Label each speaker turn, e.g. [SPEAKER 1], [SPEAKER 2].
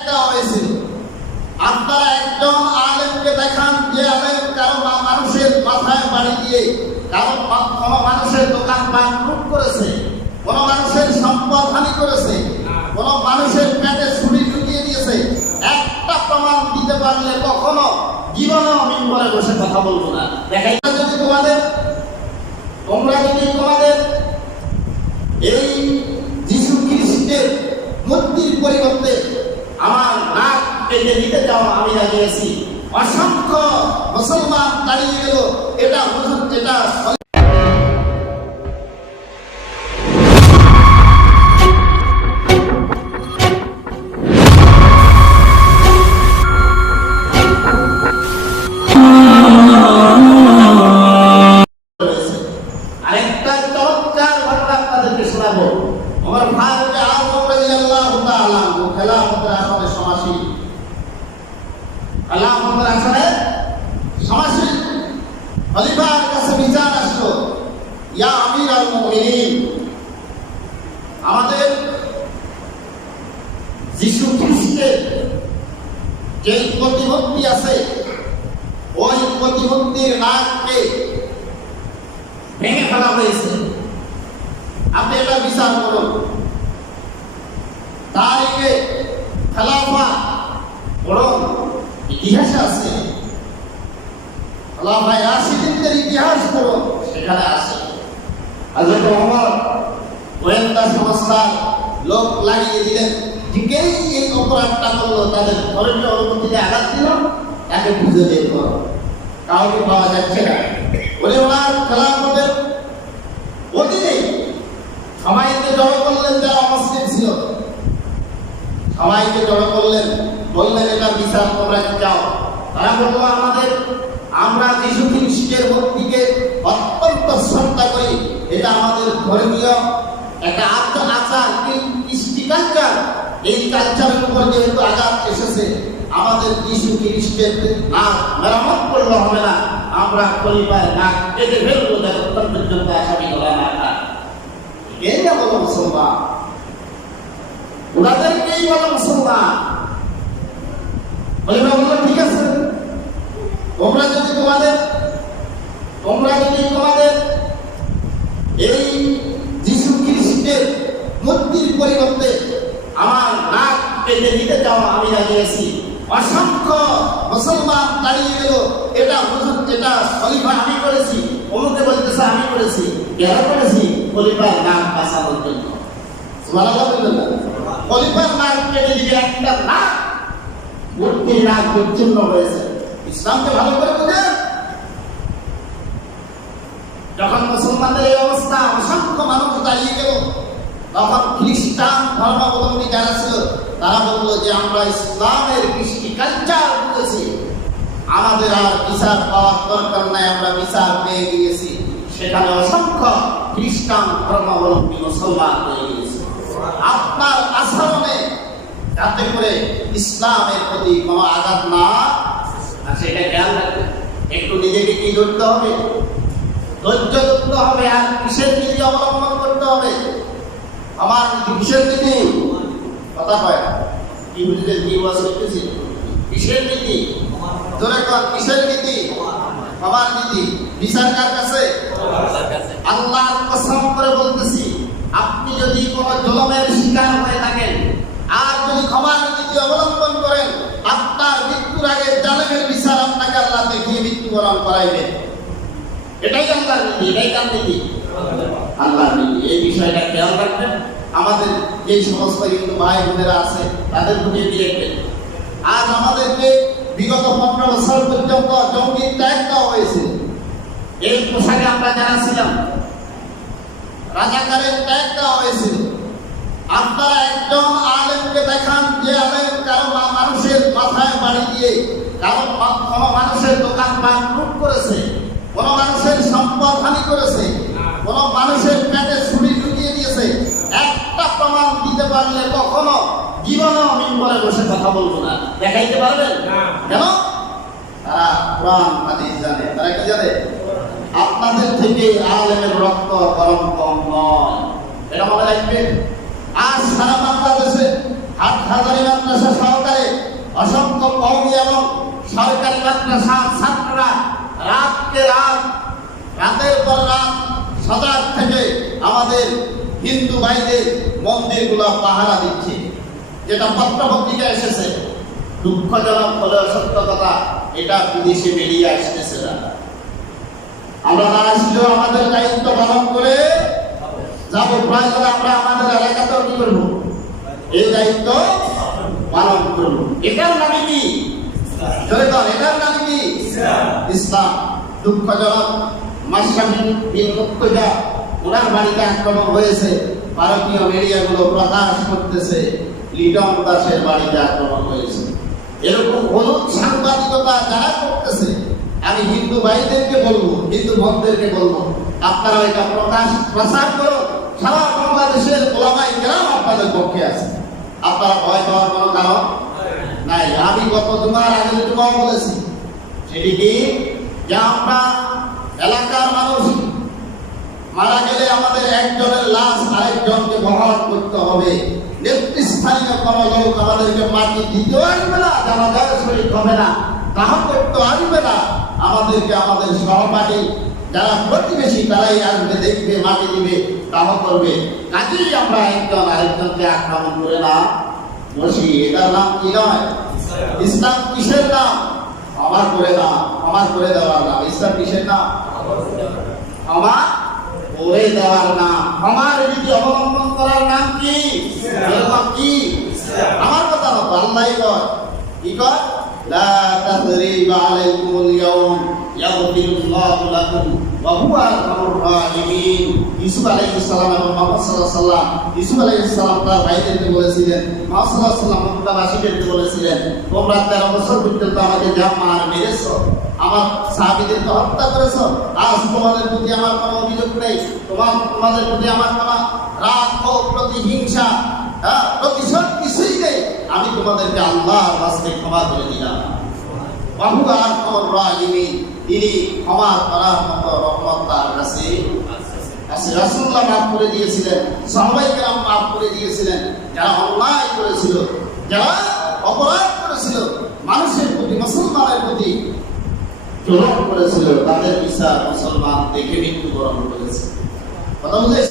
[SPEAKER 1] হয়েছিল আপনারা একজন আলেমকে দেখান যে আলেম কারও মানুষের মাথায় বাড়ি দিয়ে, কারও কোনো মানুষের দোকান পান লুট করেছে, কোনো মানুষের সম্পদ হানি করেছে, কোনো মানুষের পেটে ছুরি ঢুকিয়ে দিয়েছে। একটা প্রমাণ দিতে পারলে কখনো জীবনে আমি করে বসে কথা বলব না। দেখাই। যদি তোমাদের তোমরা যদি তোমাদের এই যিশু খ্রিস্টের মূর্তির পরিবর্তে আমার নাক কেটে দিতে চাও আমি রাজি অসংখ্য মুসলমান দাঁড়িয়ে গেল। এটা হুজুর এটা তাআলা আনহু খেলাফতের আসনে সমাসীন খেলাফতের আসনে সমাসীন খলিফার কাছে বিচার আসলো, ইয়া আমির আল মুমিনিন, আমাদের যিশু খ্রিস্টের যে প্রতিমূর্তি আছে, ওই প্রতিমূর্তির নাককে ভেঙে ফেলা হয়েছে। আপনি এটা বিচার করুন। তারিখে খেলাফা বড় ইতিহাসে আছে। খেলাফায় রাশিদিনদের ইতিহাস করুন সেখানে আছে। গোয়েন্দা সংস্থার লোক লাগিয়ে দিলেন। যেকেই এই অপরাধটা করল, তাদের আঘাত দিল, তাকে বুঝে বের করো কাউকে পাওয়া যাচ্ছে না। বলে ওনার খেলাফতের অধীনে সবাইকে জড়ো করলেন যারা সবাইকে জড়ো করলেন। বললেন এটা বিচার তোমরা যাও তারা বলল, আমাদের, আমরা যিশু খ্রিস্টের মূর্তিকে অত্যন্ত শ্রদ্ধা করি। এটা আমাদের ধর্মীয় একটা আচার আচার কৃষ্টি কালচার। এই কালচারের উপর যেহেতু আঘাত এসেছে, আমাদের যিশু খ্রিস্টের নাক মেরামত করলে হবে না। আমরা পরিবার, নাক কেটে ফেলব যতক্ষণ পর্যন্ত আসামি করা না এই না বলো মুসলমান ওনাদেরকেই বলো মুসলমান। বলল ঠিক আছে। তোমরা যদি তোমাদের, তোমরা যদি তোমাদের এই যিশু খ্রিস্টের মূর্তির পরিবর্তে আমার নাক কেটে দিতে চাও, আমি আছি অসংখ্য মুসলমান দাঁড়িয়ে গেল। এটা হুজুর, এটা খলিফা আমি করেছি, অমুকে বলতেছে আমি করেছি, কেন করেছি? খলিফার নাক বাঁচানোর জন্য। সুবহানাল্লাহ বললেন না? খলিফার নাক কেটে দিবে একটা নাক মূর্তির নাক বিচ্ছিন্ন হয়েছে। ইসলামকে ভালো করে বোঝেন। যখন মুসলমানদের এই অবস্থা, অসংখ্য মানুষ দাঁড়িয়ে গেল। তখন খ্রিস্টান ধর্মাবলম্বী যারা ছিল, তারা বলল যে আমরা ইসলামের কৃষ্টি কালচার বুঝেছি। আমাদের আর বিচার পাওয়ার দরকার নাই, আমরা বিচার পেয়ে গিয়েছি। সেখানে অসংখ্য খ্রিস্টান ধর্মাবলম্বী মুসলমান গিয়েছে আপনার আচরণে যাতে করে ইসলামের প্রতি কোনো আঘাত না আসে এটা খেয়াল রাখবেন একটু নিজেকে কি ধরতে হবে? ধৈর্য ধরতে হবে আর কিসের নীতি অবলম্বন করতে হবে? আমার কিসের নীতি? কথা কয় না। কি বুঝলে কি ওয়াজ করতেছি কিসের নীতি? ধরে কর কিসের নীতি? আমার নীতি। বিচার কার কাছে। আল্লাহর কসম করে বলতেছি। আপনি যদি কোনো জলমের শিকার হয়ে থাকেন, আর যদি ক্ষমার নীতি অবলম্বন করেন, আপনার মৃত্যুর আগে জালেমের বিচার আপনাকে আল্লাহ দেখিয়ে মৃত্যুবরণ করাইবে। এটাই আল্লাহর নীতি, এটাই কার নীতি? আল্লাহর নীতি। এই বিষয়টা খেয়াল রাখবেন। আমাদের যে সমস্ত হিন্দু ভাই বোনেরা আছে, তাদের প্রতি দেখবেন। আজ আমাদেরকে বিগত পনেরো বছর পর্যন্ত জঙ্গি ত্যাগ দেওয়া হয়েছে। এই পোশাকে আমরা যারা ছিলাম রাজাকারের ত্যাগ দেওয়া হয়েছিল। আপনারা একজন আলেমকে দেখান যে আলেম কারও মানুষের মাথায় বাড়ি দিয়ে কারও কোনো মানুষের দোকান পান লুট করেছে কোনো মানুষের সম্পদ হানি করেছে কোনো মানুষের পেটে ছুরি ঢুকিয়ে দিয়েছে। একটা প্রমাণ দিতে পারলে কখনো জীবনে আমি করে বসে কথা বলব না। দেখাইতে পারবেন? কেন? তারা কোরআন হাদিস জানে। তারা কি জানে? আপনাদের থেকে আলেমের রক্ত গরম কম নয়। এটা মনে রাখবেন। আজ সারা বাংলাদেশে হাট হাজারি মাদ্রাসা সহকারে অসংখ্য কৌমি এবং সরকারি মাদ্রাসার ছাত্ররা রাতকে রাত, রাতের পর রাত সজাগ থেকে আমাদের হিন্দু ভাইদের মন্দিরগুলো পাহারা দিচ্ছে। যেটা পত্র পত্রিকা এসেছে, দুঃখজনক হলেও সত্য কথা, এটা বিদেশে বেরিয়ে আসতেছে না। আমরা তারা ছিল আমাদের দায়িত্ব পালন করে যাব। প্রয়োজন আমরা আমাদের এলাকাতেও কি করব? এই দায়িত্ব পালন করব। এটার নামে কি? এটার নামে কি? ইসলাম। দুঃখজনক মাসামিন বিন ওনার বাড়িতে আক্রমণ হয়েছে। ভারতীয় মিডিয়াগুলো প্রকাশ করতেছে, লিটন দাসের বাড়িতে আক্রমণ হয়েছে। এরকম হলুদ সাংবাদিকতা যারা করতেছে আমি হিন্দু ভাইদেরকে বলব, হিন্দু ভক্তদেরকে বলব আপনারা এটা প্রকাশ, প্রচার করুন সারা বাংলাদেশের গোলামাই গ্রাম আপনাদের পক্ষে আছে। আপনারা ভয় পাওয়ার কোনো কারণ নাই। আমি গত জুমার আগে জুমাও বলেছি, সেটি কি? যে আমরা এলাকার মানুষ, মারা গেলে আমাদের একজনের লাশ আরেকজনকে বহন করতে হবে। নেতৃস্থানীয় কোনো লোক আমাদেরকে মাটি দিতেও আসবে না, জানাজার শরীর হবে না দাহ করতে আসবে না। আমাদেরকে আমাদের সহপাঠী যারা প্রতিবেশী তারাই আসবে দেখবে মাটি দিবে দাহ করবে। কাজেই আমরা একজন আরেকজনকে আক্রমণ করে না বসি এটার নাম কি নয়? ইসলাম কিসের নাম? আমার করে না আমার করে দেওয়ার নাম। ইসলাম কিসের নাম? আমার করে দেওয়ার নাম। আমার রীতি অবলম্বন করার নাম কি? এরকম কি? আমার কথা মতো আল্লাহ কর কি কর লা তাদরিবা আলাইকুমুল ইয়াউম ইয়াগফিরুল্লাহু লাকুম ওয়া হুয়া আরহামুর রাহিমিন ইউসুফ আলাইহিস সালাম এবং মুহাম্মদ সাল্লাল্লাহু সাল্লাম ইউসুফ আলাইহিস সালাম তার ভাইদেরকে বলেছিলেন মুহাম্মদ সাল্লাল্লাহু আলাইহি সাল্লাম মক্কাবাসীদেরকে বলেছিলেন তোমরা 13 বছর পর্যন্ত আমাকে যা মার মেরেছো আমার সাহাবীদেরকে হত্যা করেছ আজ তোমাদের প্রতি আমার কোনো অভিযোগ নেই তোমার তোমাদের প্রতি আমার কোনো রাগ ক্ষোভ প্রতিহিংসা হ্যাঁ, প্রতিশোধ কিছুই নেই আমি তোমাদেরকে আল্লাহর রাস্তায় ক্ষমা করে দিলাম। তিনি ক্ষমা করার মতো রহমত তার কাছে অপরাধ করেছিল, মানুষের প্রতি, মুসলমানের প্রতি তাদের বিচার মুসলমান দেখে মৃত্যুবরণ করেছে।